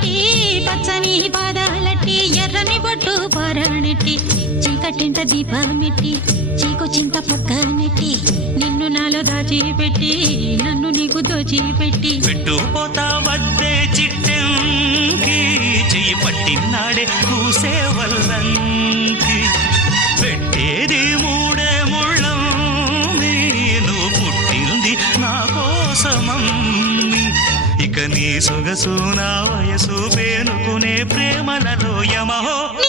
పెట్టి పచ్చని పాదాలట్టి ఎర్రని బొట్టు పారాణెట్టి చీకటింట దీపమెట్టి చీకు చింత పక్క నెట్టి నిన్ను నాలో దాచిపెట్టి నన్ను నీకు దోచిపెట్టి పెట్టుపోతా వద్దే చిట్టెంకి చెయ్యి పట్టినాడే కూసే వల్లంకి పెట్టేది మూడే ముళ్ళం నువ్వు పుట్టింది నా కోసమమ్మి ఇక నీ సొగసు నా వయసు పేనుకునే ప్రేమలలో యమహో